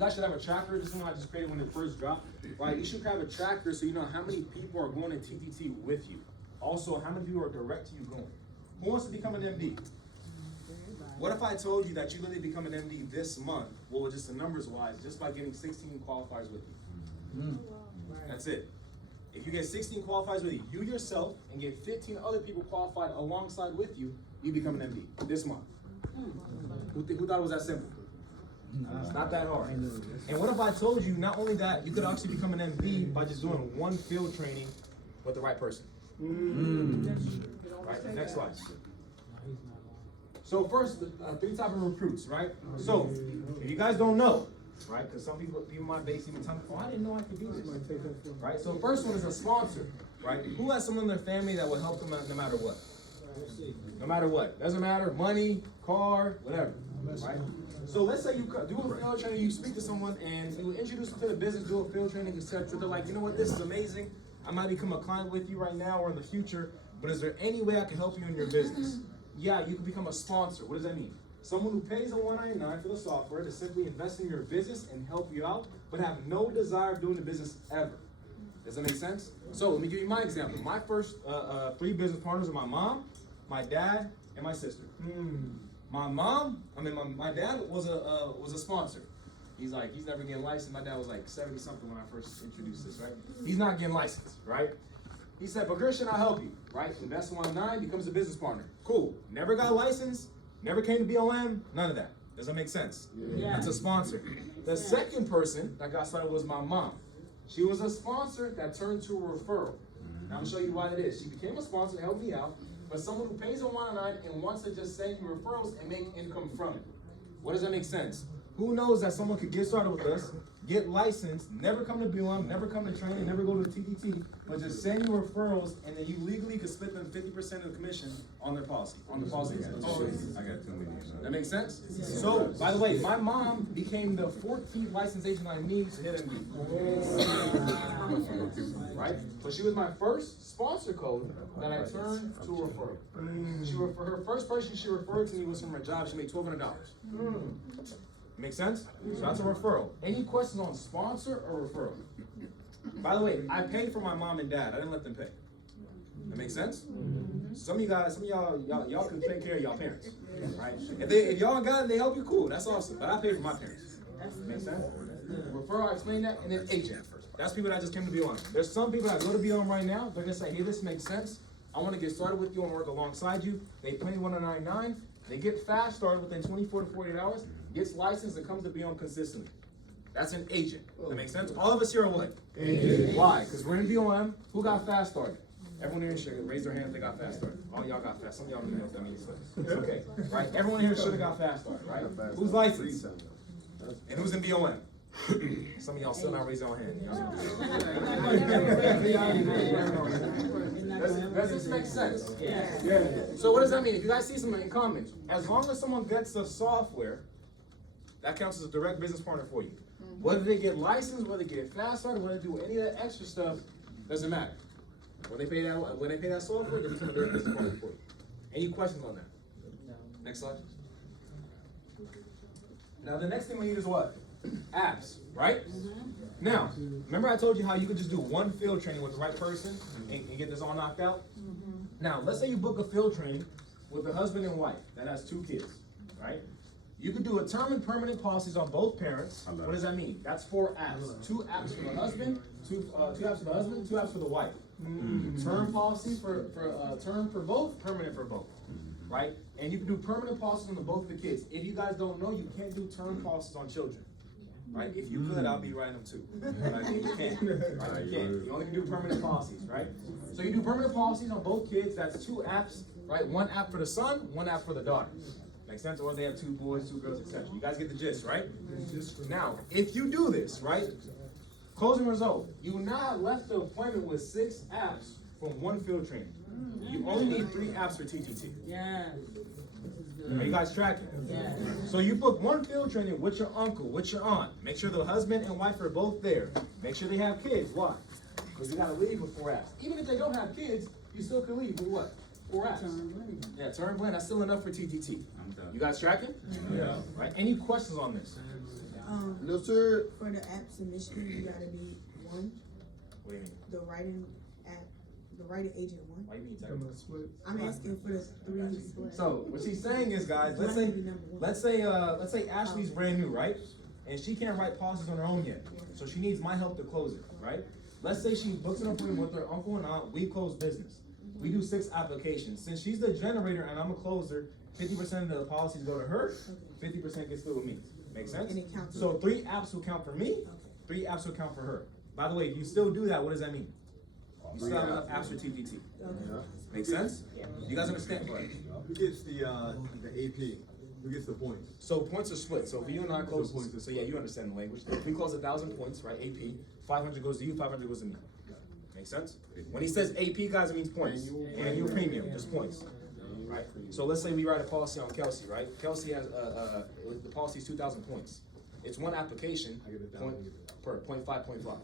You guys should have a tracker. This is one I just created when it first dropped. Right? You should have a tracker so you know how many people are going to TTT with you. Also, how many people are direct to you going. Who wants to become an MD? What if I told you that you literally become an MD this month? Well, just the numbers wise, just by getting 16 qualifiers with you. That's it. If you get 16 qualifiers with you, you yourself, and get 15 other people qualified alongside with you, you become an MD this month. Who thought it was that simple? It's not that hard. And what if I told you not only that, you could actually become an MD by just doing one field training with the right person? Right, next slide. So first, three types of recruits, right? So, if you guys don't know, right, because some people in my base even tell me, oh, I didn't know I could do this, right? So first one is a sponsor, right? Who has someone in their family that will help them out no matter what? No matter what. Doesn't matter, money, car, whatever, right? So let's say you do a field training, you speak to someone, and you introduce them to the business, do a field training, etc. They're like, you know what, this is amazing. I might become a client with you right now or in the future, but is there any way I can help you in your business? Yeah, you can become a sponsor. What does that mean? Someone who pays a $199 for the software to simply invest in your business and help you out, but have no desire of doing the business ever. Does that make sense? So let me give you my example. My first 3 business partners are my mom, my dad, and my sister. My dad was a sponsor. He's never getting licensed. My dad was like 70 something when I first introduced this, right? He's not getting licensed, right? He said, but Christian, I'll help you, right? Invest $199, becomes a business partner. Cool. Never got licensed, never came to BLM, none of that. Does that make sense? Yeah. That's a sponsor. The second person that got started was my mom. She was a sponsor that turned to a referral. Now I'm gonna show you why that is. She became a sponsor to help me out, but someone who pays a $199 and wants to just send you referrals and make income from it. What does that make sense? Who knows that someone could get started with us, get licensed, never come to BLM, never come to training, never go to TTT, but just send you referrals, and then you legally could split them 50% of the commission on their policy, on the policy. I got too many. That makes sense? So, by the way, my mom became the 14th licensed agent I need to hit MD. Right? But she was my first sponsor code that I turned to a referral. Her first person she referred to me was from her job. She made $1,200. Make sense? So that's a referral. Any questions on sponsor or referral? By the way, I paid for my mom and dad. I didn't let them pay. That makes sense? Some of y'all can take care of y'all parents, right? If y'all got it, they help you, cool. That's awesome. But I paid for my parents. Make sense? Referral, I explained that, and then agent. That's people that just came to BLM. There's some people that go to BLM right now. They're gonna say, hey, this makes sense. I want to get started with you and work alongside you. They pay $199. They get fast started within 24 to 48 hours. Gets licensed and comes to BLM consistently. That's an agent. That makes sense? All of us here are what? Agent. Why? Because we're in BLM. Who got fast started? Everyone here should raise their hand if they got fast started. All y'all got fast. Some of y'all don't know what that means. It's okay. Right? Everyone here should have got fast started, right? Who's licensed? And who's in BLM? Some of y'all still not raising your hand. Does this make sense? Yeah. So what does that mean? If you guys see something in comments, as long as someone gets the software, that counts as a direct business partner for you. Whether they get licensed, whether they get fast started, whether they do any of that extra stuff, doesn't matter. When they pay that software, they become a direct business partner for you. Any questions on that? No. Next slide. Now the next thing we need is what? Apps, right? Now, remember I told you how you could just do one field training with the right person and get this all knocked out? Now, let's say you book a field training with a husband and wife that has 2 kids, right? You could do a term and permanent policies on both parents. What does that mean? That's 4 apps. 2 apps for the husband, 2 apps for the husband, 2 apps for the wife. Term policy for term for both, permanent for both, right? And you can do permanent policies on both the kids. If you guys don't know, you can't do term policies on children. Right? If you could, I'll be writing them too. Right? You can't. Right? You can't. You only can do permanent policies, right? So you do permanent policies on both kids. That's 2 apps, right? 1 app for the son, 1 app for the daughter. Make sense? Or they have 2 boys, 2 girls, etc. You guys get the gist, right? Now, if you do this, right? Closing result. You now have left the appointment with 6 apps from 1 field training. You only need 3 apps for TTT. Yeah. Are you guys tracking? Yeah. So you book 1 field training with your uncle, with your aunt. Make sure the husband and wife are both there. Make sure they have kids. Why? Because you got to leave with 4 apps. Even if they don't have kids, you still can leave with what? 4 apps. Yeah, term blend. That's still enough for TTT. You guys tracking? Yeah. Right. Any questions on this? No, sir. For the app submission, you gotta be 1. What do you mean? The writing app, the writing agent 1. Why you mean technically? I'm asking for the 3. So what she's saying is, guys, let's say Ashley's brand new, right? And she can't write policies on her own yet. So she needs my help to close it, right? Let's say she books an appointment with her uncle and aunt, we close business. We do 6 applications. Since she's the generator and I'm a closer, 50% of the policies go to her, 50% gets filled with me. Make sense? So 3 apps will count for me, 3 apps will count for her. By the way, if you still do that, what does that mean? You still have enough apps for TTT. Make sense? You guys understand? Who gets the AP? Who gets the points? So points are split. So if you and I close, so yeah, you understand the language. If we close 1,000 points, right? AP, 500 goes to you, 500 goes to me. Make sense? When he says AP, guys, it means points. Annual premium, just points. Right? So let's say we write a policy on Kelsey, right? Kelsey has the policy is 2,000 points. It's 1 application, point per 0.5, 0.5.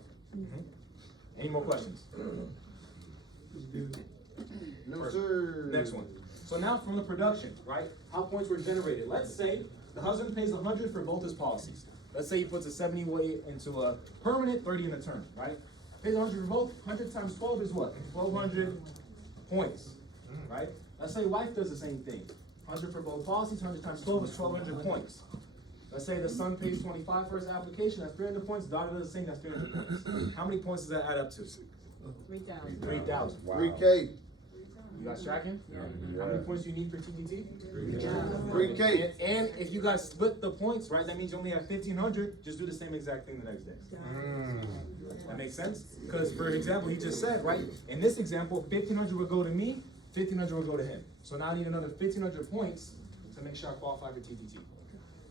Any more questions? No, sir. Next one. So now from the production, right? How points were generated. Let's say the husband pays 100 for both his policies. Let's say he puts a 70 weight into a permanent, 30 in a term, right? Pays 100 for both. 100 times 12 is what? 1,200 points, right? Let's say wife does the same thing. 100 for both policies. 100 times 12 is 1,200 points. Let's say the son pays 25 for his application. That's 300 points. Daughter does the same. That's 300 points. How many points does that add up to? 3,000. 3,000. Wow. 3K. You guys tracking? How many points do you need for TTT? 3K. And if you guys split the points, right, that means you only have 1,500. Just do the same exact thing the next day. That makes sense? Because, for example, he just said, right, in this example, 1,500 would go to me, 1,500 would go to him. So now I need another 1,500 points to make sure I qualify for TTT.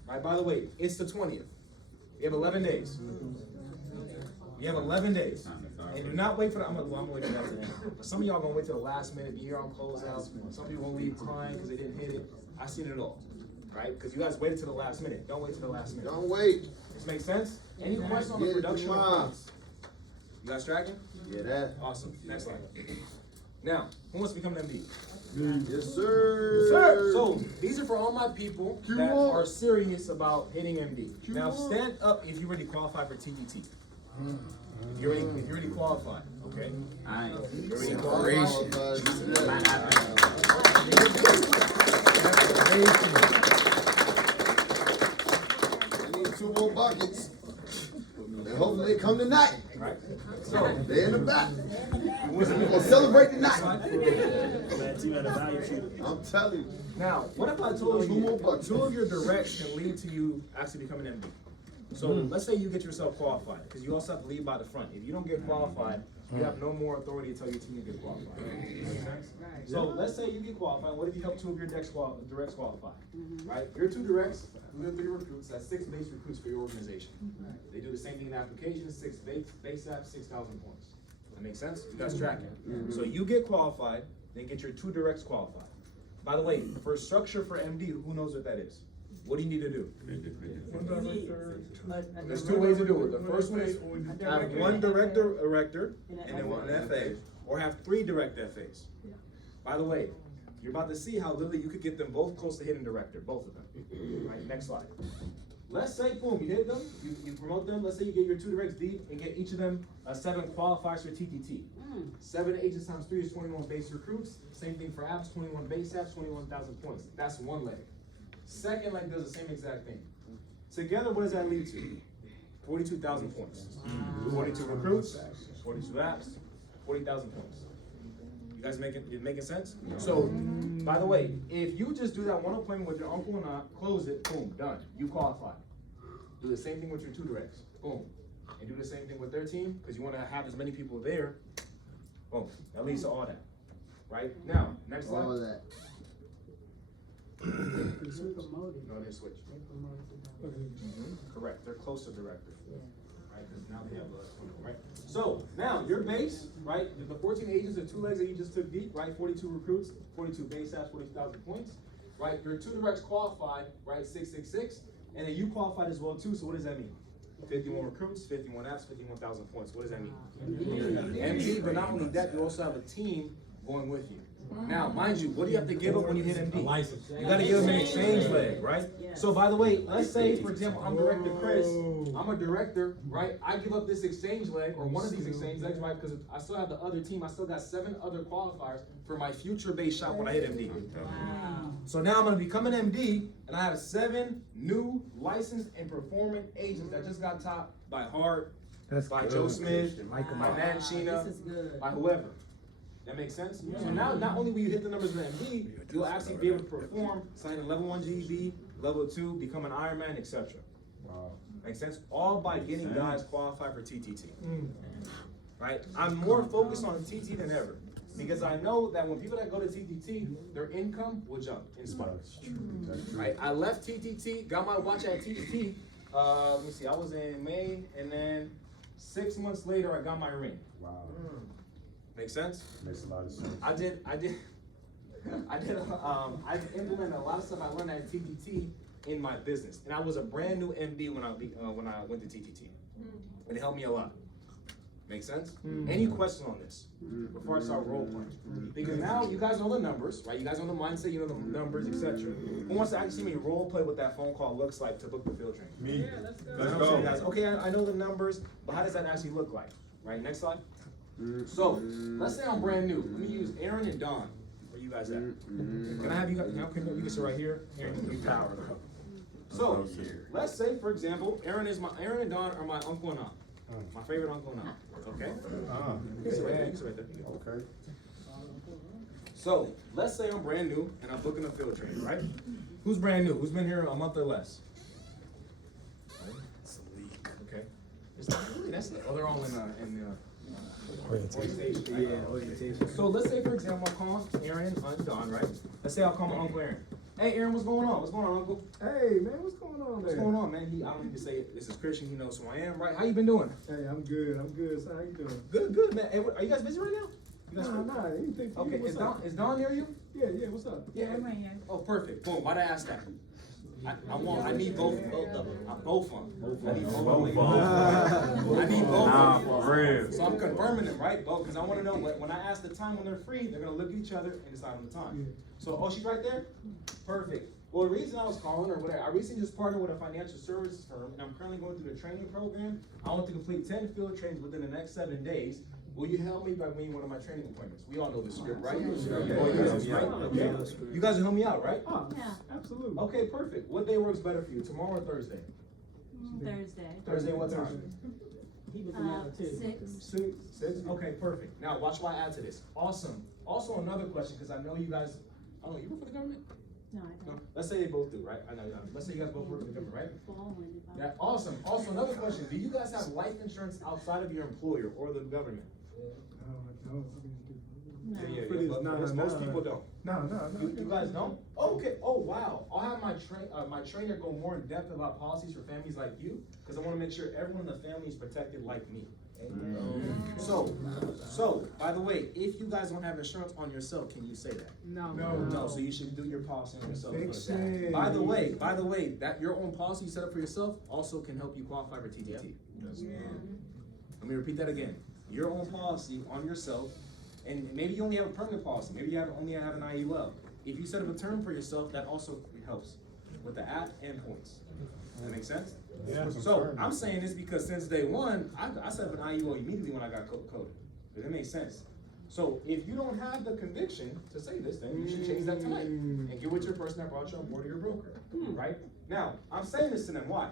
Right, by the way, it's the 20th. You have 11 days. You have 11 days. And do not wait for the, I'm gonna wait for that to end. But some of y'all gonna wait till the last minute, be here on closeout. Some people gonna leave crying because they didn't hit it. I've seen it all, right? Because you guys waited till the last minute. Don't wait till the last minute. Don't wait. This makes sense? Any questions on the production of points? You guys tracking? Yeah, that. Awesome. Next slide. Now, who wants to become an MD? Yes, sir. Yes, sir. So these are for all my people that are serious about hitting MD. Now stand up if you already qualify for TTT. If you already qualified, okay? Alright. You're already qualified. I need 2 more buckets. And hopefully they come tonight. Right. So They're in the back. We're gonna celebrate tonight. I'm telling you. now, what if I told you 2 of your directs can lead to you actually becoming MD? So let's say you get yourself qualified, because you also have to lead by the front. If you don't get qualified, you have no more authority to tell your team to get qualified. Make sense? So let's say you get qualified. What if you help 2 of your directs qualify? Right? Your 2 directs, you have 3 recruits. That's 6 base recruits for your organization. They do the same thing in applications. 6 base apps, 6,000 points. That makes sense? You guys tracking? So you get qualified, then get your 2 directs qualified. By the way, for structure for MD, who knows what that is? What do you need to do? There's 2 ways to do it. The first one is have 1 director, and then 1 FA, or have 3 direct FAs. By the way, you're about to see how literally you could get them both close to hitting director, both of them. Right, next slide. Let's say, boom, you hit them, you promote them. Let's say you get your 2 directs deep and get each of them 7 qualifiers for TTT. 7 agents times 3 is 21 base recruits. Same thing for apps, 21 base apps, 21,000 points. That's 1 leg. Second leg does the same exact thing. Together, what does that lead to? 42,000 points. 42 recruits, 42 apps, 40,000 points. You guys making sense? So, by the way, if you just do that 1 appointment with your uncle and aunt, close it, boom, done. You qualify. Do the same thing with your 2 directs, boom. And do the same thing with their team, because you want to have as many people there. Boom. That leads to all that. Right? Now, next slide. All of that. No, they switch. Correct. They're close to director. Right? Because now they have right. So now your base, right? The 14 agents, the 2 legs that you just took deep, right? 42 recruits, 42 base apps, 40,000 points, right? Your 2 directs qualified, right? 666, and then you qualified as well too. So what does that mean? 51 recruits, 51 apps, 51,000 points. What does that mean? MD, but not only that, you also have a team going with you. Now, mind you, what do you have to give up when you hit MD? license. You gotta give them an exchange leg, right? Yes. So by the way, let's say, for example, I'm Director Chris, I'm a director, right? I give up this exchange leg, or one of these exchange legs, right? Because I still have the other team, I still got 7 other qualifiers for my future-based shot when I hit MD. Wow. So now I'm gonna become an MD, and I have 7 new licensed and performing agents that just got taught by Hart, by Joe Smith, by Mancina, This is good. by whoever. That makes sense? So now, not only will you hit the numbers of an MD, you'll actually be able to perform, sign a level 1 GED, level 2, become an Ironman, etc. Makes sense? All by getting guys qualified for TTT. Right? I'm more focused on TT than ever. Because I know that when people that go to TTT, their income will jump in spikes. Right? I left TTT, got my watch at TTT. Let me see, I was in May, and then 6 months later, I got my ring. Wow. Make sense? Makes a lot of sense. I implemented a lot of stuff I learned at TTT in my business, and I was a brand new MD when I went to TTT. It helped me a lot. Make sense? Any questions on this before I start role playing? Because now you guys know the numbers, right? You guys know the mindset, you know the numbers, etc. Who wants to actually see me role play what that phone call looks like to book the field training? Me. Let's go. Guys, okay, I know the numbers, but how does that actually look like? Right, next slide. So, let's say I'm brand new. Let me use Aaron and Don. Where you guys at? Can I have you guys, you can sit right here. Aaron, you power. So, let's say, for example, Aaron and Don are my uncle and aunt. My favorite uncle and aunt. Okay? You can sit right there. You can sit right there. Okay. So, let's say I'm brand new and I'm booking a field training, right? Who's brand new? Who's been here a month or less? Okay. It's not really, that's the, oh, they're all in orientation. Yeah, orientation. So let's say, for example, I'll call Aaron and Don, right? Let's say I'll call my Uncle Aaron. Hey, Aaron, what's going on? What's going on, Uncle? Hey man, what's going on What's there? going on, man? I don't need to say it. This is Christian. He knows who I am, right? How you been doing? Hey, I'm good. So how you doing? Good, man. Hey, are you guys busy right now? You guys Nah, anything for Okay, you. What's up? is Don near you? Yeah, what's up? Yeah, I'm right here. Oh, perfect. Boom. Why'd I ask that? I need both of them. Both of them. I need both of them. I need both of them. For real. So I'm confirming them, right? Both, because I want to know when I ask the time when they're free, they're gonna look at each other and decide on the time. So, oh, she's right there. Perfect. Well, the reason I was calling her, I recently just partnered with a financial services firm, and I'm currently going through the training program. I want to complete 10 field trainings within the next 7 days. Will you help me by being one of my training appointments? We all know the script, right? You guys will help me out, right? Oh, Yeah. absolutely. Okay, perfect. What day works better for you, tomorrow or Thursday? Thursday. Thursday, what time? 6. 6? Okay, perfect. Now, watch what I add to this. Awesome. Also, another question, because I know you guys, I don't know, you work for the government? No, I No. don't. Let's say they both do, right? I know, let's say you guys both work for the government, right? Following if I- Yeah, awesome. Also, another question. Do you guys have life insurance outside of your employer or the government? No. But most people don't. No. You guys don't? Okay. Oh, wow. I'll have my trainer go more in depth about policies for families like you, because I want to make sure everyone in the family is protected like me. So, by the way, if you guys don't have insurance on yourself, can you say that? No, so you should do your policy on yourself. Fix it. By the way, that your own policy you set up for yourself also can help you qualify for TTT. Let me repeat that again. Your own policy on yourself, and maybe you only have a permanent policy, maybe you only have an IUL. If you set up a term for yourself, that also helps with the app and points. Does that make sense? Yeah. So I'm saying this because since day one, I set up an IUL immediately when I got coded. Does that make sense? So if you don't have the conviction to say this, then you should change that tonight and get with your person that brought you on board or your broker, right? Now, I'm saying this to them, why?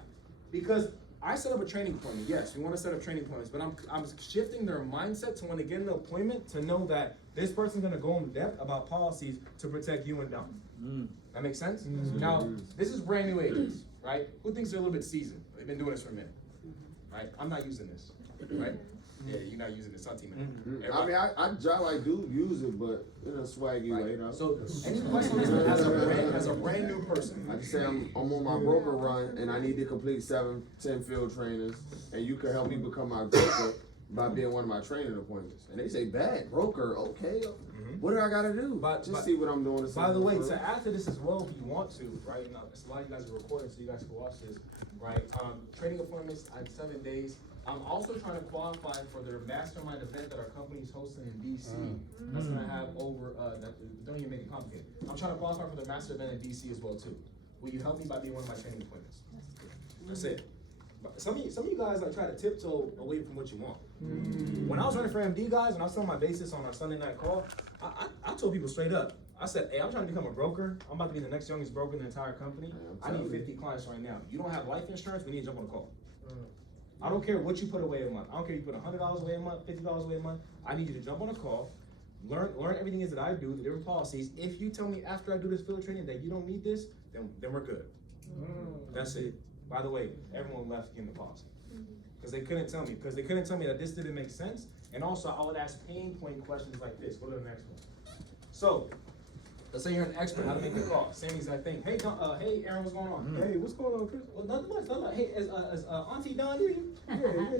Because I set up a training appointment. Yes, we want to set up training appointments, but I'm shifting their mindset to when they get an appointment to know that this person's going to go in depth about policies to protect you and them. That makes sense? Now, this is brand new agents, right? Who thinks they're a little bit seasoned? They've been doing this for a minute, right? I'm not using this, right? Yeah, you're not using this, Santi, man. I mean, I do use it, but in a swaggy way, you know? So, any questions as a brand new person? I just say I'm on my broker run and I need to complete 7, 10 field trainers, and you can help me become my broker by being one of my training appointments. And they say, bad, broker, okay. What do I gotta do? Just see what I'm doing. By the way, to add to this as well, if you want to, right? Now, a lot of you guys are recording, so you guys can watch this, right? Training appointments at 7 days. I'm also trying to qualify for their mastermind event that our company is hosting in DC. That's gonna have over, don't even make it complicated. I'm trying to qualify for their master event in DC as well too. Will you help me by being one of my training appointments? That's it. But some of you guys like try to tiptoe away from what you want. When I was running for MD, guys, and I was telling my basis on our Sunday night call, I told people straight up. I said, hey, I'm trying to become a broker. I'm about to be the next youngest broker in the entire company. I need 50 clients right now. You don't have life insurance, we need to jump on a call. I don't care what you put away a month. I don't care if you put $100 away a month, $50 away a month. I need you to jump on a call, learn everything is that I do, the different policies. If you tell me after I do this field training that you don't need this, then we're good. That's it. By the way, everyone left getting the policy. Because they couldn't tell me that this didn't make sense. And also I would ask pain point questions like this. Go to the next one. So, let's say you're an expert how to make the call. Same exact thing. Hey, hey, Aaron, what's going on? Hey, what's going on, Chris? Well, nothing. Hey, is Auntie Dawn here?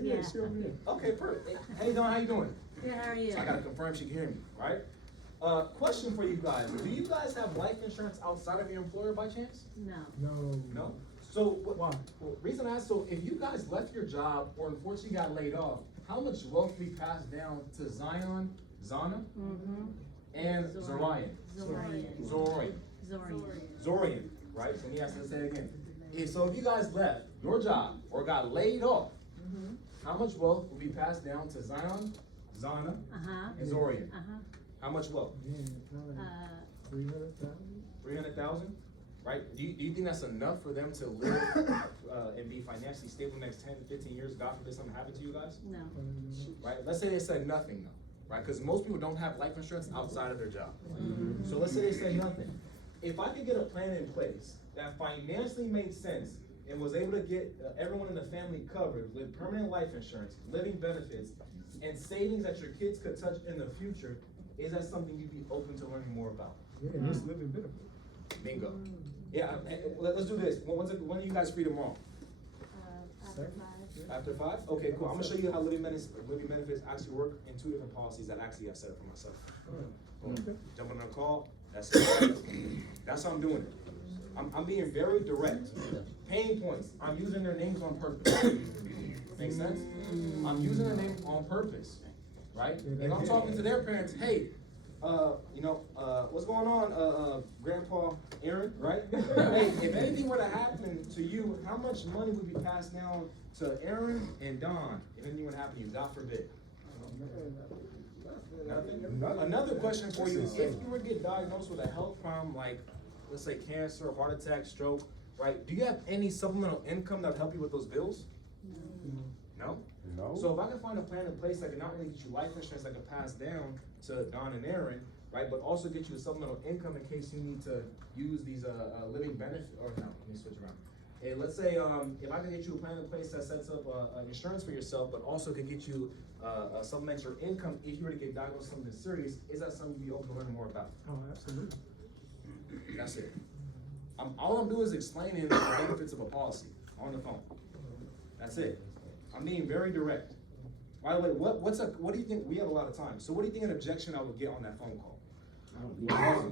Yeah, she over there. Okay, perfect. Hey, Dawn, how you doing? Good, how are you? So I gotta confirm she can hear me, right? Question for you guys. Do you guys have life insurance outside of your employer by chance? No. No? So, why? Well, reason I asked, so if you guys left your job or unfortunately got laid off, how much wealth we passed down to Zion, Zana, and Zorian? Zorian, right? So let me ask you to say it again. So if you guys left your job or got laid off, how much wealth will be passed down to Zion, Zana, and Zorian? How much wealth? 300,000, right? Do you think that's enough for them to live and be financially stable the next 10 to 15 years? God forbid something happened to you guys? No. Right? Let's say they said nothing though, right? Because most people don't have life insurance outside of their job. So let's say they say nothing. If I could get a plan in place that financially made sense and was able to get everyone in the family covered with permanent life insurance, living benefits, and savings that your kids could touch in the future, is that something you'd be open to learning more about? Yeah, just living benefit. Bingo. Yeah, let's do this. When are you guys free tomorrow? After 5. After 5? Okay, cool. I'm gonna show you how living benefits actually work in 2 different policies that actually I've set up for myself. Boom. Jump on a call. That's how I'm doing it. I'm being very direct. Pain points. I'm using their names on purpose. Make sense? I'm using their name on purpose, right? And I'm talking to their parents. Hey, what's going on, Grandpa Aaron, right? Hey, if anything were to happen to you, how much money would be passed down to Aaron and Don? If anything would happen to you, God forbid. Nothing? Another question for you, if you were to get diagnosed with a health problem like, let's say cancer, heart attack, stroke, right? Do you have any supplemental income that would help you with those bills? No? No. So if I can find a plan in place that can not only get you life insurance that can pass down to Don and Aaron, right, but also get you a supplemental income in case you need to use these living benefits, or no, let me switch around. Hey, let's say if I can get you a plan in place that sets up insurance for yourself, but also can get you supplement your income if you were to get diagnosed with something serious, is that something you'd be open to learn more about? Oh, absolutely. That's it. All I'm doing is explaining the benefits of a policy on the phone. That's it. I'm being very direct. By the way, what do you think? We have a lot of time. So what do you think an objection I would get on that phone call? Go ahead.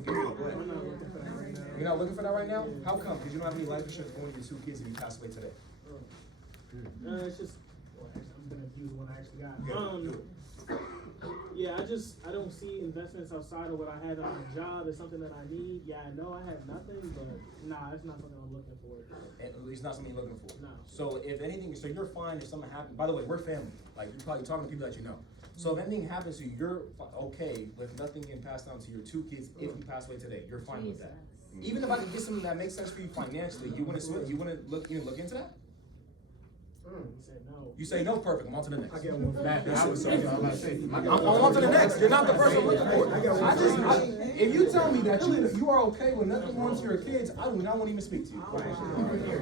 You're not looking for that right now? How come? Because you don't have any life insurance for one of your 2 kids if you pass away today. It's just, I'm gonna use one I actually got. Do it. Yeah, I don't see investments outside of what I had on my job as something that I need. Yeah, I know I have nothing, but nah, it's not something I'm looking for. It's not something you're looking for. No. So if anything, so you're fine if something happens. By the way, we're family. Like you're probably talking to people that you know. So if anything happens to you, you're okay with nothing getting passed down to your 2 kids if you pass away today. You're fine with that. Even if I could get something that makes sense for you financially, you wouldn't look into that? You said no. You say no, perfect. I'm on to the next. I got one. I'm on to the next. You're not the person I'm looking for. If you tell me that you are okay with nothing going to your kids, I do not want to even speak to you.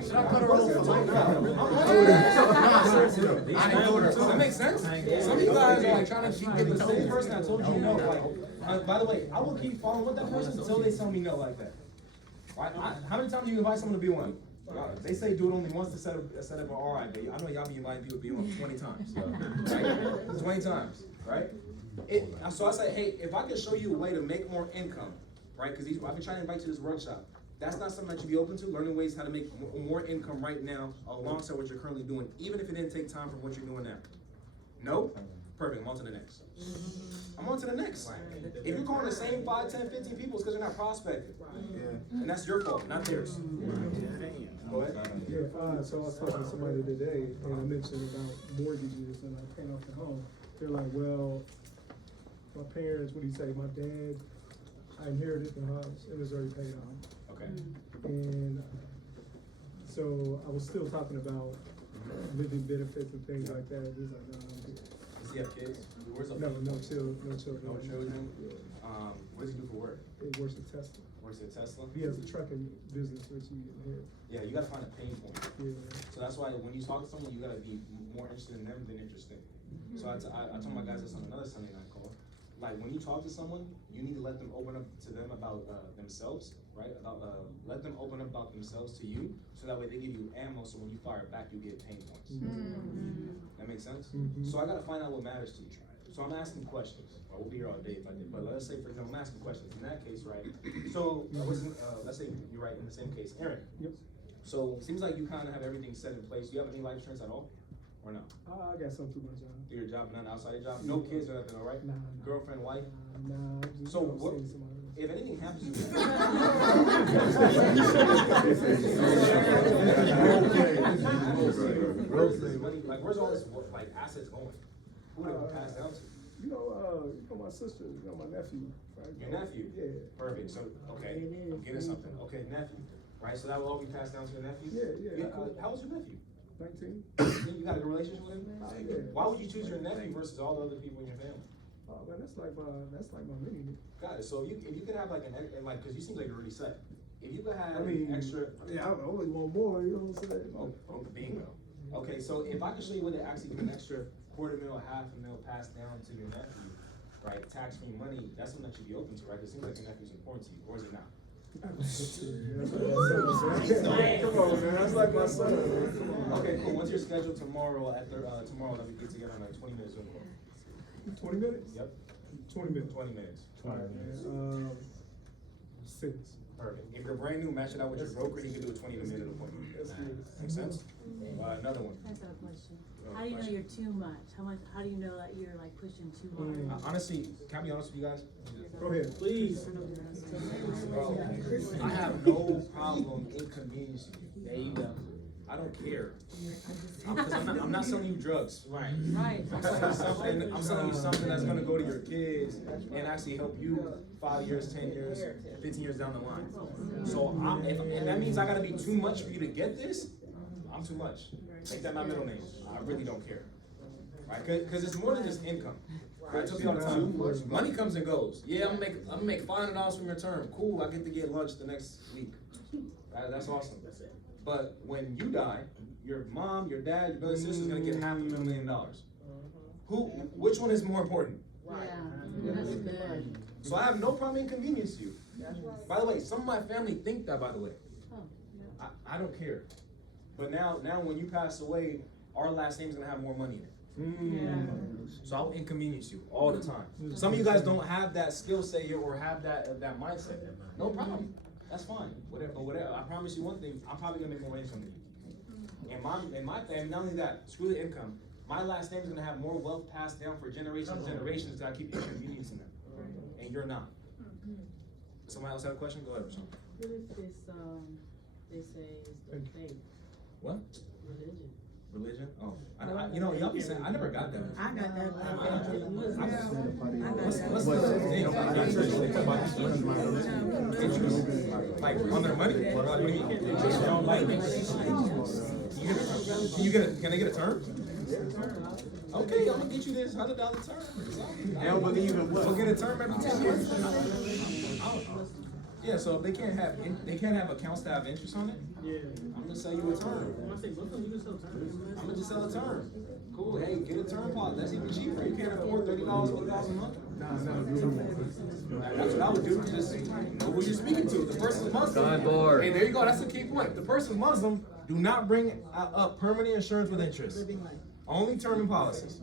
Should I cut her off? Does that make sense? Some of you guys are like trying to keep getting the same person that told you no. Like, by the way, I will keep following with that person until they tell me no like that. Right? How many times do you invite someone to be one? They say do it only once to set up an RI, but I know y'all be inviting people to be on 20 times. Right? 20 times, right? So I say, hey, if I can show you a way to make more income, right? Because I've been trying to invite you to this workshop. That's not something that you'd be open to, learning ways how to make more income right now alongside what you're currently doing, even if it didn't take time from what you're doing now. No? Perfect, I'm on to the next. I'm on to the next. If you're calling the same 5, 10, 15 people, it's because you're not prospecting. And that's your fault, not theirs. Go ahead. Yeah, so I was talking to somebody today, and I mentioned about mortgages and like paying off the home. They're like, well, my parents, what do you say, my dad, I inherited the house, it was already paid off. Okay. And so I was still talking about living benefits and things like that. He's like, no, I don't do it. Does he have kids? Where's No children. No children? Yeah. What does he do for work? He works at Tesla. Works at Tesla? He has a trucking business, which he inherited. Yeah, you gotta find a pain point. Yeah. So that's why when you talk to someone, you gotta be more interested in them than interesting. So I told my guys this on another Sunday night call. Like when you talk to someone, you need to let them open up to them about themselves, right? Let them open up about themselves to you, so that way they give you ammo. So when you fire back, you get pain points. That makes sense. So I gotta find out what matters to you. So I'm asking questions. Well, we'll be here all day if I did. But let's say, for example, I'm asking questions. In that case, right? So let's say you're right in the same case, Aaron. Yep. So it seems like you kind of have everything set in place. Do you have any life insurance at all, or no? I got some through my job. Do your job, none outside your job? No kids or nothing, all right? Nah. Girlfriend, wife? Nah, just So what, seeing somebody else. if anything happens to you, like where's all this like assets going? Who would it pass down to? You know my sister, my nephew, right? Your nephew? Yeah. Perfect, so, okay, I'm getting something, okay, nephew, right, so that will all be passed down to your nephew? Yeah. Cool. How old's your nephew? 19. You got a good relationship with him? Yeah. Why would you choose your nephew versus all the other people in your family? Oh man, that's like my mini. Got it, so if you could have like cause you seem like you're already set. If you could have I mean, extra. Yeah, I always want more, you know what I'm saying? Oh, bingo. Okay, so if I could show you what they actually give an extra $250,000, $500,000 passed down to your nephew, right, tax-free money, that's something that you'd be open to, right? It seems like your nephew's important to you, or is it not? Come on, man, that's like my son. Okay, cool. What's your schedule tomorrow tomorrow that we get together on a 20-minute Zoom call? 20 minutes? Yep. 20 minutes. 20 minutes. All right, man. 6. Perfect. If you're brand new, match it out with your broker, he can do a 20-minute appointment. That's good. Make sense? Another one. I just have a question. How do you know you're too much? How do you know that you're like pushing too hard? Honestly, can I be honest with you guys? Go ahead. Please. Bro, I have no problem inconveniencing you. There you go. I don't care. Because I'm not selling you drugs. Right. Right. I'm selling you something that's gonna go to your kids and actually help you 5 years, 10 years, 15 years down the line. So if that means I gotta be too much for you to get this, I'm too much. Make that my middle name. I really don't care. Right? Because it's more than just income. Right? I tell you all the time, money comes and goes. Yeah, I'm gonna make $500 from your term. Cool, I get to get lunch the next week. Right? That's awesome. But when you die, your mom, your dad, your brother, sister's gonna get $500,000. Which one is more important? Yeah, that's good. So I have no problem inconveniencing you. By the way, some of my family think that, by the way. Oh, yeah. I don't care. But now when you pass away, our last name's gonna have more money in it. Yeah. So I'll inconvenience you all the time. Some of you guys don't have that skill set yet or have that mindset. No problem. That's fine. Whatever. I promise you one thing, I'm probably gonna make more income than you. And my family, not only that, screw the income. My last name is gonna have more wealth passed down for generations and generations that I keep inconveniencing them. And you're not. Somebody else have a question? Go ahead, Rashawn. What if this, they say is the faith, What? religion? Religion? Oh, y'all be saying, I never got that. I got that. What's the like on their money? What do you mean? Can I get a term? Okay, I'm gonna get you this $100 term. They don't believe in what? We'll get a term every 10 years. Yeah, so if they can't have accounts that have interest on it, Yeah. I'm gonna sell you a term. When I say book them, you can sell terms. I'm gonna just sell a term. Cool, hey, get a term policy, that's even cheaper, you can't afford $30, $40 a month. That's what I would do, just know who you're speaking to, if the person's Muslim. Sidebar. Hey, there you go, that's the key point, if the person's Muslim, do not bring up permanent insurance with interest. Living life. Only term and policies.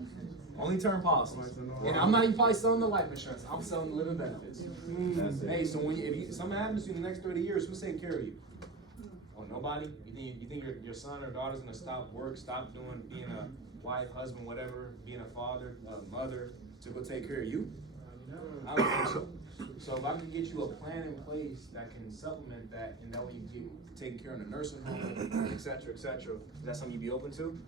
Only term policies. And I'm not even probably selling the life insurance, I'm selling the living benefits. Hey, so when if something happens to you in the next 30 years, who's taking care of you? Oh, nobody? You think your son or daughter's gonna stop work, stop being a wife, husband, whatever, being a father, mother, to go take care of you? I don't think so. So if I can get you a plan in place that can supplement that, and that way you get taken care of in a nursing home, et cetera, is that something you'd be open to?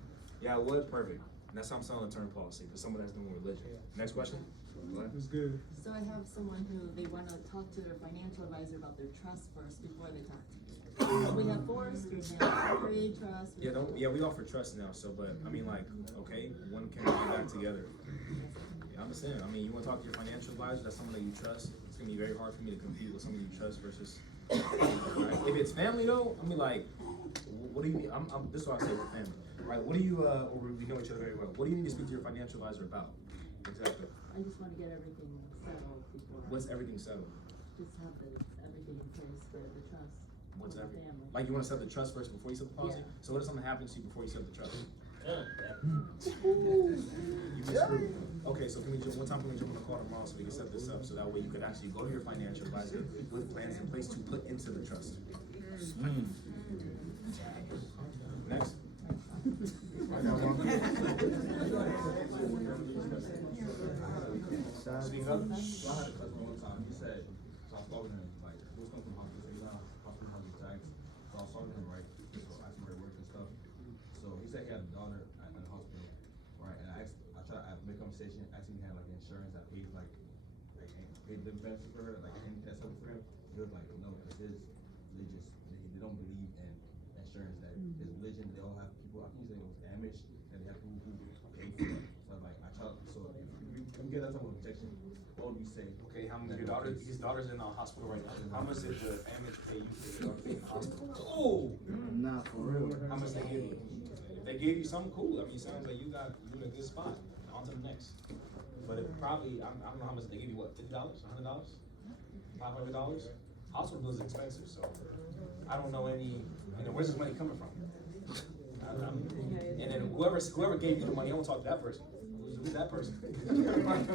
Yeah, I would, perfect. And that's how I'm selling a term policy, for someone that's doing religion. Next question? Go ahead. It's good. So I have someone who they wanna talk to their financial advisor about their trust first before they talk to me. We have foresters now, free trust. Yeah, we offer trust now, so, but, I mean, like, okay, when can we get back together? Yeah, I understand, I mean, you wanna talk to your financial advisor, that's someone that you trust, it's gonna be very hard for me to compete with someone you trust versus, right? If it's family though, I mean, like, what do you need, this is what I say with family, right, what do you, or we know each other very well, what do you need to speak to your financial advisor about? Exactly. I just wanna get everything settled before. What's everything settled? Just have everything in place for the trust. What's for the everything? family. Like you wanna set the trust first before you set the policy? Yeah. So what if something happens to you before you set the trust? You get screwed. Okay, so can we jump on the call tomorrow so we can set this up, so that way you could actually go to your financial advisor with plans in place to put into the trust. Next. Speak up. So I had a customer one time, he said, so I was talking to him, like, he was coming from hospital, so he's on hospital having tags. So I was talking to him, right, so I asked him where he worked and stuff. So he said he had a daughter at the hospital, right, and I tried to make conversation, asking him if he had like insurance that paid paid living benefits for her, like anything that's helpful for him. He was like, no, because his religious, they don't believe in insurance, that his religion, they all have people, I think he said it was Amish, and they have people who pay for it. So like, so if we can get that type of objection, what would we say? Okay, how much his daughter's in the hospital right now. How much did the Amish pay you for your daughter to be in the hospital? Oh! Not for real. How much they give you? If they gave you something cool, I mean, it sounds like you in a good spot. On to the next. But it probably, I don't know how much they give you, what, $50, $100, $500? Hospital bills are expensive, so I don't know where's this money coming from? And then whoever gave you the money, I won't talk to that person. Who's that person? Right,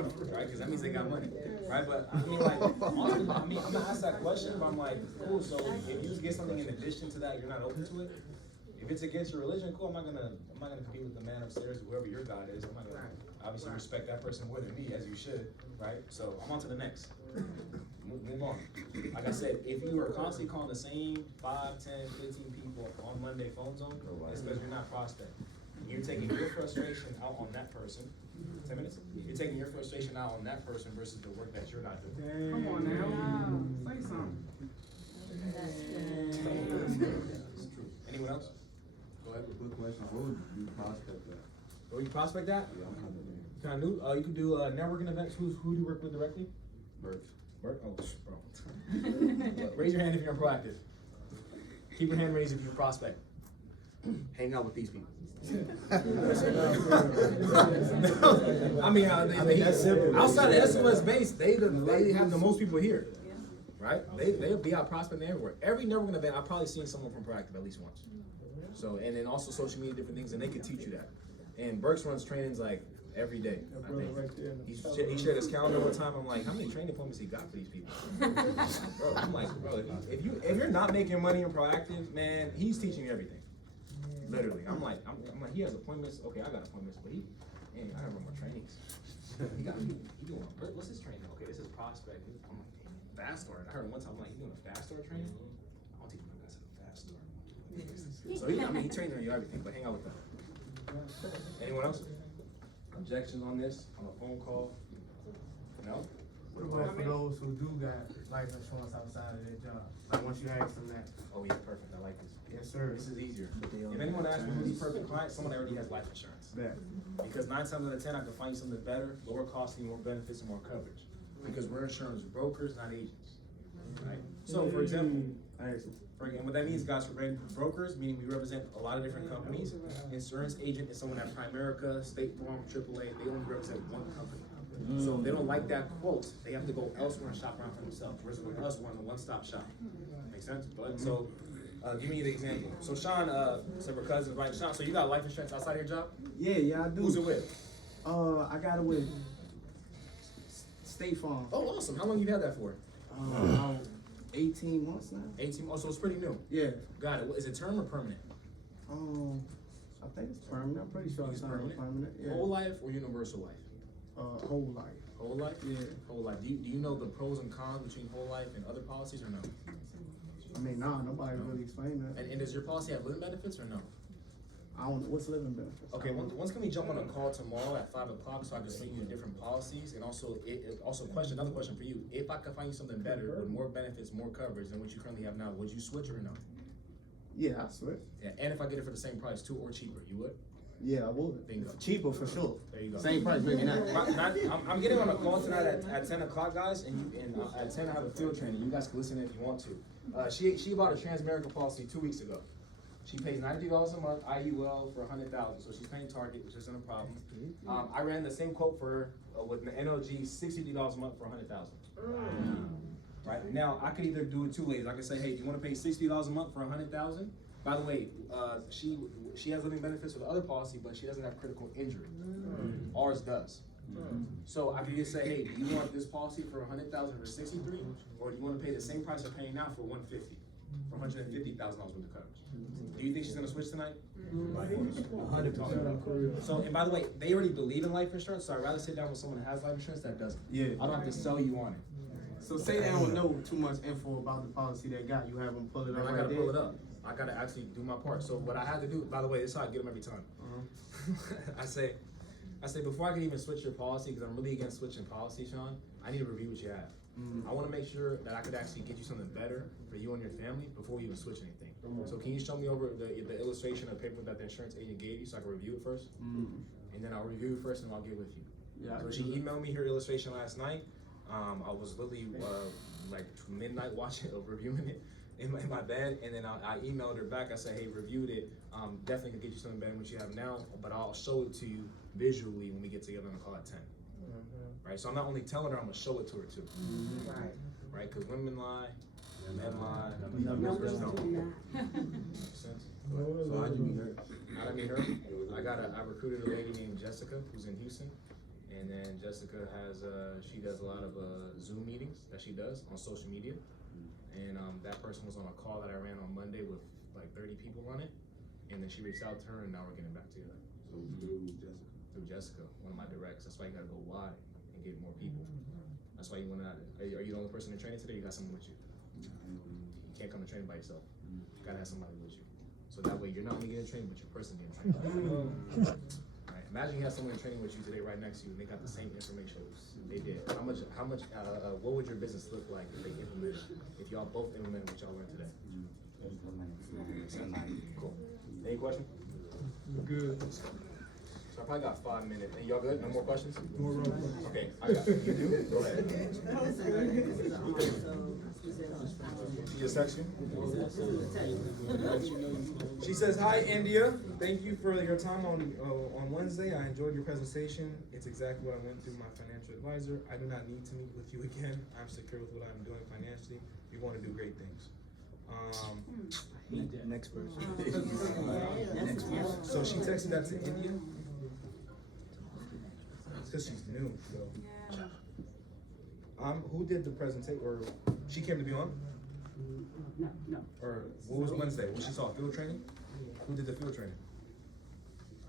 because that means they got money, right? But I mean, like, honestly, I mean, I'm gonna ask that question, but I'm like, cool. So if you get something in addition to that, you're not open to it. If it's against your religion, cool. I'm not gonna compete with the man upstairs, whoever your God is. I'm not gonna obviously respect that person more than me, as you should, right? So I'm on to the next. Move on. Like I said, if you are constantly calling the same 5, 10, 15 people on Monday phone zone, it's because you're not prospecting. You're taking your frustration out on that person. 10 minutes? You're taking your frustration out on that person versus the work that you're not doing. Come on now. Say something. It's true. Anyone else? Go ahead. Good question. What would you prospect that? Where you prospect that? Yeah, I'm kind of new. Kind of new. You could do networking events. Who do you work with directly? Birch. Bert? Oh, bro. Raise your hand if you're proactive. Keep your hand raised if you're prospect. Hang out with these people. I mean, that's simple. Outside of SOS base, they have the most people here, right? They'll be out prospecting everywhere. Every networking event, I've probably seen someone from Proactive at least once. So, and then also social media, different things, and they could teach you that. And Burks runs trainings like every day. I think. He shared his calendar one time. I'm like, how many training appointments he got for these people? Bro, I'm like, bro, if you're not making money in Proactive, man, he's teaching you everything. Literally, I'm like, he has appointments. Okay, I got appointments, but I gotta run more trainings. He doing what's his training? Okay, this is prospect. I'm like, fast start. I heard him one time, I'm like, he doing a fast start training? I'll teach my guys a fast start. So he trains on you everything, but hang out with them. Anyone else? Objections on this? On a phone call? No? What about for those who do got life insurance outside of their job? Like once you ask them that. Oh yeah, perfect. I like this. Yes, sir. This is easier. If anyone asks me who's the perfect client, someone that already has life insurance. Bet. Because 9 times out of 10, I can find you something better, lower costing, more benefits, and more coverage. Because we're insurance brokers, not agents. Right? So, for example, and what that means, guys, for brokers, meaning we represent a lot of different companies. Insurance agent is someone at Primerica, State Farm, AAA, they only represent one company. So if they don't like that quote, they have to go elsewhere and shop around for themselves. Whereas with us, we're on a one-stop shop. Make sense? But so, give me the example. So Sean, said we're cousins, right? Sean, so you got life insurance outside of your job? Yeah, I do. Who's it with? I got it with State Farm. Oh, awesome. How long you had that for? About 18 months now. 18 months, so it's pretty new. Yeah. Got it. Is it term or permanent? I think it's permanent. I'm pretty sure it's permanent. Yeah. Whole life or universal life? Whole life. Whole life? Yeah. Whole life. Do you know the pros and cons between whole life and other policies or no? I mean, nobody really explained that. And does your policy have living benefits or no? I don't know what's living benefits. Okay, once can we jump on a call tomorrow at 5 o'clock so I can explain you the different policies and also another question for you. If I could find you something better with more benefits, more coverage than what you currently have now, would you switch or no? Yeah, I switch. Yeah, and if I get it for the same price too or cheaper, you would? Yeah, I would. Bingo. Cheaper for sure. There you go. Same price, maybe not. I'm getting on a call tonight at 10 o'clock, guys, and at 10 I have a field training. You guys can listen if you want to. She bought a Transamerica policy 2 weeks ago. She pays $93 a month, IUL for $100,000, so she's paying Target, which isn't a problem. I ran the same quote for her with the NLG, $60 a month for $100,000. Right now, I could either do it two ways. I could say, hey, do you want to pay $60 a month for $100,000? By the way, she has living benefits for the other policy, but she doesn't have critical injury. Ours does. So I could just say, hey, do you want this policy for $100,000 for $63, or do you want to pay the same price you're paying now for $150, for $150,000 worth of coverage? Do you think she's gonna switch tonight? 100%. So, and by the way, they already believe in life insurance, so I'd rather sit down with someone that has life insurance that doesn't. Yeah. I don't have to sell you on it. So say they don't know too much info about the policy they got, you have them pull it up I right gotta there. pull it up. I gotta actually do my part. So what I had to do, by the way, this is how I get them every time. I say before I can even switch your policy, because I'm really against switching policy, Sean, I need to review what you have. I want to make sure that I could actually get you something better for you and your family before we even switch anything. So can you show me over the illustration of paper that the insurance agent gave you so I can review it first? And then I'll review it first and I'll get with you. Yeah. So she emailed me her illustration last night. I was literally like midnight watching it, reviewing it in my bed, and then I emailed her back. I said, hey, reviewed it. Definitely can get you something better than what you have now, but I'll show it to you visually when we get together on the call at 10. Right, so I'm not only telling her, I'm gonna show it to her too. Right, because women lie, men lie, numbers don't. Makes sense? So how'd you meet her? How'd I meet her? I recruited a lady named Jessica who's in Houston, and then Jessica has she does a lot of Zoom meetings that she does on social media, and that person was on a call that I ran on Monday with like 30 people on it, and then she reached out to her, and now we're getting back together. So through Jessica. Through Jessica, one of my directs. That's why you gotta go wide and get more people. That's why you wanna. Are you the only person in training today? Or you got someone with you? You can't come to training by yourself. You gotta have somebody with you. So that way you're not only getting trained, but your person getting trained. Right. Imagine you have someone in training with you today, right next to you, and they got the same information they did. How much? What would your business look like if they implemented? If y'all both implemented what y'all learned today? Cool. Any questions? Good. So I probably got 5 minutes. And y'all good? No more questions? More roll call. Okay, I got you. You do? Go ahead. She just texted you? She says, hi, India. Thank you for your time on Wednesday. I enjoyed your presentation. It's exactly what I went through my financial advisor. I do not need to meet with you again. I'm secure with what I'm doing financially. We want to do great things. Next person. So she texted that to India? Because she's new, so. Who did the presentation, or she came to be on? No. Or what was Wednesday? What she saw, field training? Who did the field training?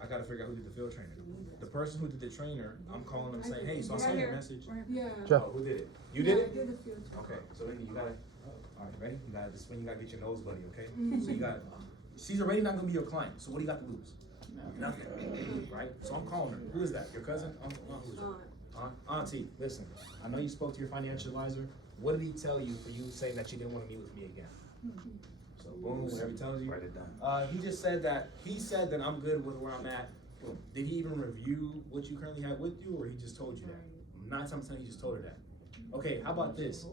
I gotta figure out who did the field training. The person who did the trainer, I'm calling them saying, hey, so I saw your message. Yeah. Oh, who did it? You did it? I did the field trip. Okay, so then you gotta, all right, ready? You gotta, this is when you gotta get your nose buddy, okay? So you gotta, she's already not gonna be your client, so what do you got to lose? Nothing, right? So I'm calling her. Who is that? Your cousin? Who's it? Auntie, listen, I know you spoke to your financial advisor. What did he tell you for you saying that you didn't want to meet with me again? So boom, whatever he tells you. Write it down. He just said that, I'm good with where I'm at. Did he even review what you currently have with you, or he just told you that? 9 times out of 10, he just told her that. Okay, how about this?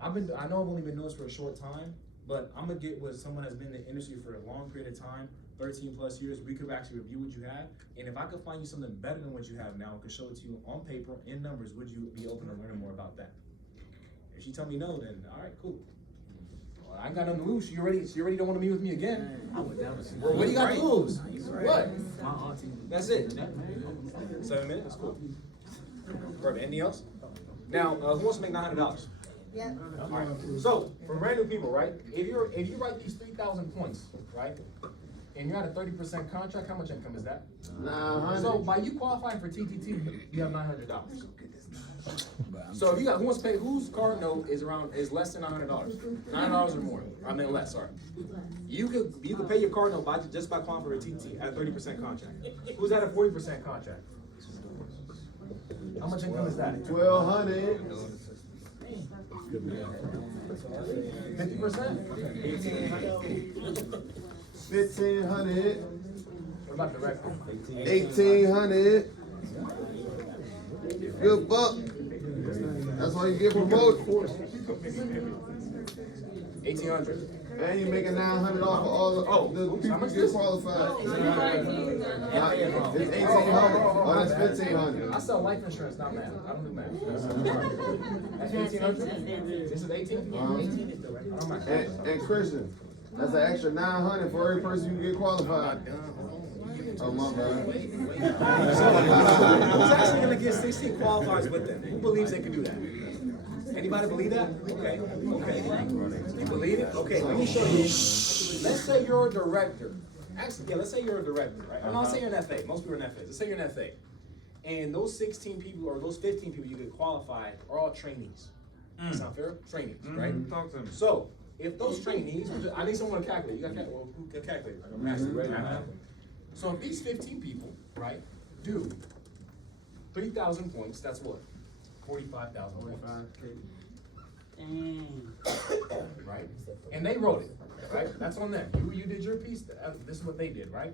I know I've only been doing this for a short time, but I'm gonna get with someone that's been in the industry for a long period of time, 13 plus years. We could actually review what you have, and if I could find you something better than what you have now, I could show it to you on paper, in numbers, would you be open to learning more about that? If she tell me no, then all right, cool. Well, I ain't got nothing to lose. She already don't want to meet with me again. Well, what do you got to lose? What? That's it. 7 minutes? That's cool. Perfect. Anything else? Now, who wants to make $900? Yeah. All right. So, for brand new people, right? If you write these 3,000 points, right? And you're at a 30% contract, how much income is that? 900. So, by you qualifying for TTT, you have $900. So, if you got, who wants to pay, whose card note is less than $900? $9 or more. I mean less, sorry. You could pay your card note just by qualifying for TTT at a 30% contract. Who's at a 40% contract? How much income is that? 1,200. 50%? 1,500. What about director? 1,800. Good buck. That's why you get promoted. 1,800. And you making 900 off of all the people who get qualified. It's 1,800. Oh, that's 1,500. I sell life insurance, not math. I don't do math. That's 1,800? This is 18? 18 is the right. I don't mind. And Christian, that's an extra 900 for every person who get qualified. Oh my bad. Who's actually gonna get 16 qualifiers with them? Who believes they can do that? Anybody believe that? Okay, okay. You believe it? Okay, let me show you. Let's say you're a director. Actually, yeah, let's say you're a director, right? I'm not saying you're an FA. Most people are an FA. Let's say you're an FA. And those 16 people or those 15 people you get qualified are all trainees. Sound fair? Trainees, right? Talk to me. So, if those trainees, I need someone to calculate. You got who can calculate? I'm asking right now. So if these 15 people, right, do 3,000 points, that's what? 45,000 points. Dang. Right? And they wrote it, right? That's on them. You did your piece. This is what they did, right?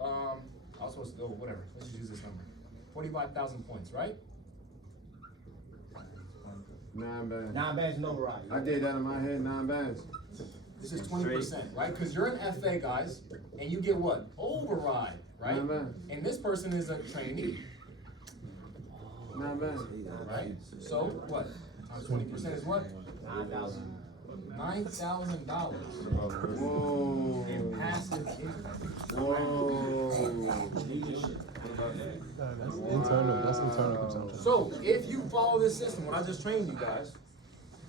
I was supposed to go, whatever. Let's just use this number. 45,000 points, right? 9 bands. 9 bands, no override. I did that in my head, 9 bands. This is 20%, right? Because you're an FA, guys, and you get what? Override, right? 9 bands. And this person is a trainee. 9 bands. Right? So what? 20% is what? $9,000. $9,000 Whoa. in passive income. Whoa. That's internal consumption. So if you follow this system, when I just trained you guys,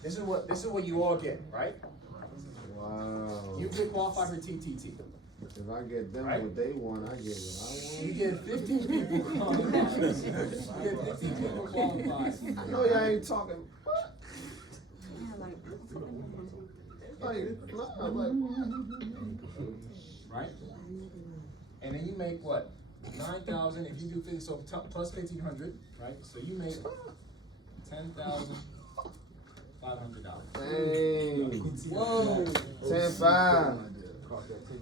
this is what you all get, right? Wow. You get qualified for TTT. If I get them Right? what they want, I get what I want. You get 15 people qualified. You get 15 people qualified. I know y'all ain't talking. What? Like, Right? And then you make what? 9,000 if you do 50, so plus 1,500, right? So you make $10,500. dang. Whoa! 10-5.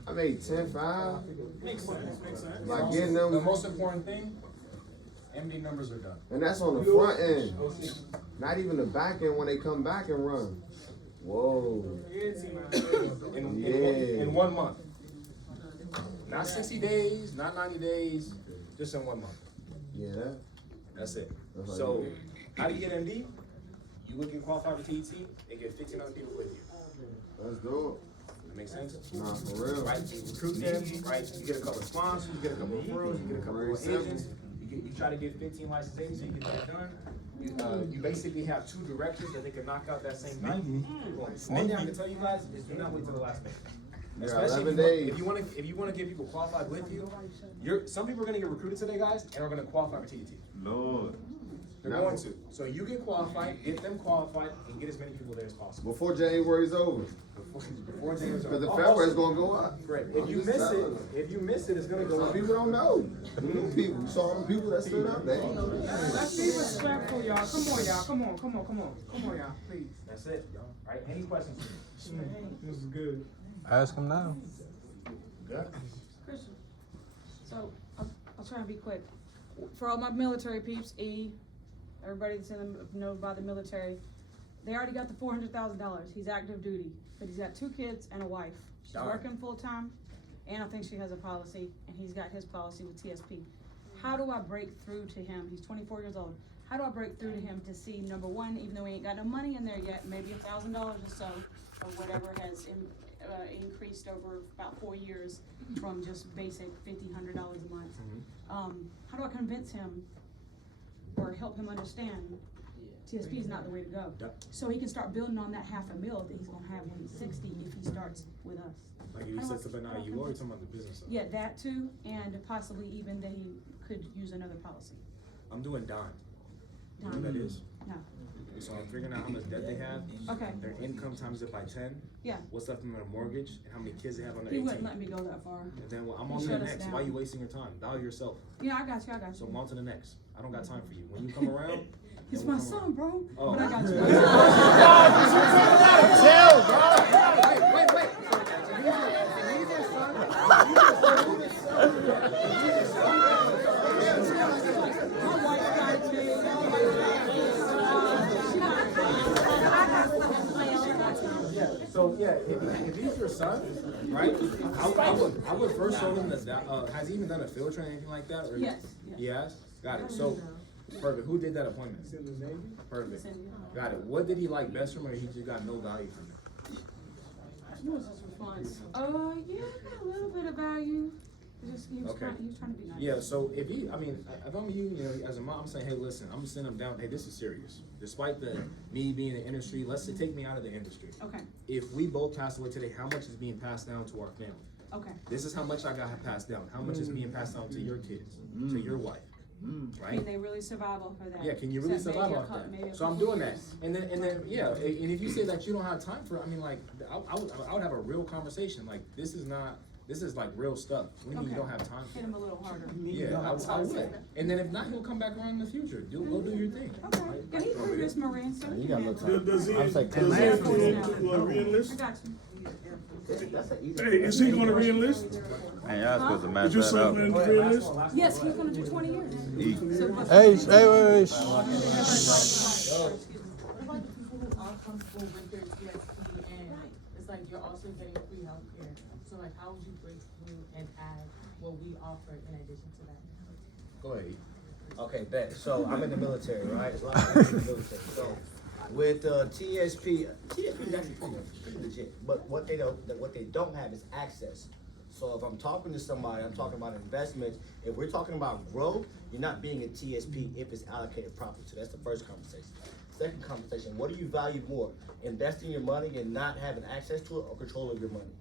I made 10-5. Makes sense, makes sense. By getting The them, most important thing, MD numbers are done. and that's on the front end. Not even the back end when they come back and run. Whoa. In 1 month. Not 60 days, not 90 days, just in 1 month. Yeah. That's it. That's So, right. how do you get MD? You would get qualified for TT, they get 15 other people with you. Let's do That makes sense? it. Nah, for real. Right? You recruit them, right? You get a couple of sponsors, you get a couple of referrals, you get a couple of agents. You try to get 15 licensed agents, so you get that done. You basically have 2 directors that they can knock out that same night. One thing I can tell you guys is do not wait till the last minute. Yeah, Especially 11 days. if you want to get people qualified with you, some people are going to get recruited today, guys, and are going to qualify for TTT. Lord. They're going to. So you get qualified, get them qualified, and get as many people there as possible. Before January's over. Before January's Because the over. February's gonna go up. Correct. If you miss it, it's going to go Some up. people don't know. The new people, you saw the people that stood up, they ain't know. Let's be respectful, y'all. Come on, y'all. Come on, y'all. Please. That's it. Right? Any questions? This is good. Ask him now. Good. Christian, so I'll try and be quick. For all my military peeps, everybody that's in the, know about the military, they already got the $400,000. He's active duty, but he's got 2 kids and a wife. She's Darn. working full time, and I think she has a policy, and he's got his policy with TSP. How do I break through to him? He's 24 years old. How do I break through to him to see, number one, even though we ain't got no money in there yet, maybe $1,000 or so, or whatever has increased over about 4 years from just basic $50, $100 a month. How do I convince him or help him understand TSP is not the way to go? Yep. So he can start building on that $500,000 that he's gonna have when he's 60 if he starts with us. Like you said something now, you already talking about the business stuff. Yeah, that too, and possibly even that he could use another policy. I'm doing dime. You know Dime. what that is? No. So I'm figuring out how much debt they have. Okay. Their income times it by 10. Yeah. What's left in their mortgage, and how many kids they have on their He 18. wouldn't let me go that far. And then I'm He on to shut the us next. down. Why are you wasting your time? Dial yourself. Yeah, I got you, I got So you. I'm on to the next. I don't got time for you. When you come around, He's then we'll my come son, around. bro. Oh. But I got you. So yeah, if he's your son, right? I would first show him that. Has he even done a field trip or anything like that? Or Yes. He has. Got it. So perfect. Who did that appointment? He's in the Navy. Perfect. Got it. What did he like best from, or he just got no value from it? What was his response? Yeah, I got a little bit of value. He was Okay. he was trying to be nice. Yeah, so if he, I mean, if I'm you, you know, as a mom, I'm saying, hey, listen, I'm sending him down, hey, this is serious. Despite me being in the industry, let's say take me out of the industry. Okay, If we both pass away today, how much is being passed down to our family? okay. This is how much I got passed down. How much is being passed down to your kids, to your wife, right? Can they really survive off of that? Yeah, can you really Except survive maybe a off couple- maybe a that? So I'm couple doing that. years. And then, yeah, and if you say that you don't have time for it, I mean, like, I would have a real conversation. Like, this is like real stuff. What do you mean you Okay. don't have time for Hit it? him a little harder. Yeah, I would. And then if not, he'll come back around in the future. Go do your thing. Okay, yeah, he's previous Marine, so he can handle it. Does he I intend got to re-enlist? you. Hey, is he gonna re-enlist? Man, y'all supposed to match Is your that son up. planning to re-enlist? Yes, he's gonna do 20 years. Hey, wait. What about the people who are comfortable with their TSP and it's like you're also getting free healthcare? So like how would you break through and add what we offer in addition to that? Go ahead. Okay, bet. So I'm in the military, right? There's a lot of people in the military. So with TSP is actually pretty legit. But what they don't have is access. So if I'm talking to somebody, I'm talking about investments. If we're talking about growth, you're not being a TSP if it's allocated properly. So that's the first conversation. Second conversation, what do you value more? Investing your money and not having access to it or control of your money?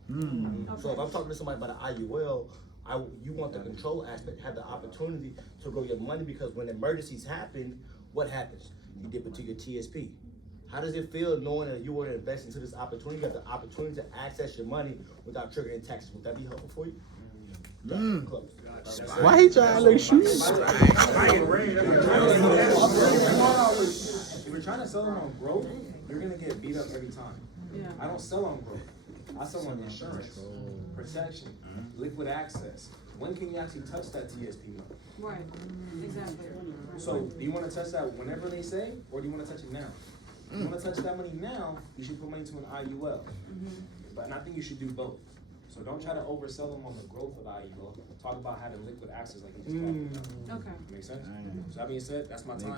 So if I'm talking to somebody about an IUL, you want the control aspect, have the opportunity to grow your money, because when emergencies happen, what happens? You dip into your TSP. How does it feel knowing that you want to invest into this opportunity? You have the opportunity to access your money without triggering taxes. Would that be helpful for you? Close. Why he trying to look shoot? If you're trying to sell them on growth, you're gonna get beat up every time. Yeah. I don't sell on growth. I sell on insurance, protection, liquid access. When can you actually touch that TSP money? Right, exactly. So, do you wanna touch that whenever they say, or do you wanna touch it now? If you wanna touch that money now, you should put money to an IUL. But and I think you should do both. So don't try to oversell them on the growth of IUL. Talk about having liquid access like you just talked about. Okay. Make sense? So that being said, that's my time.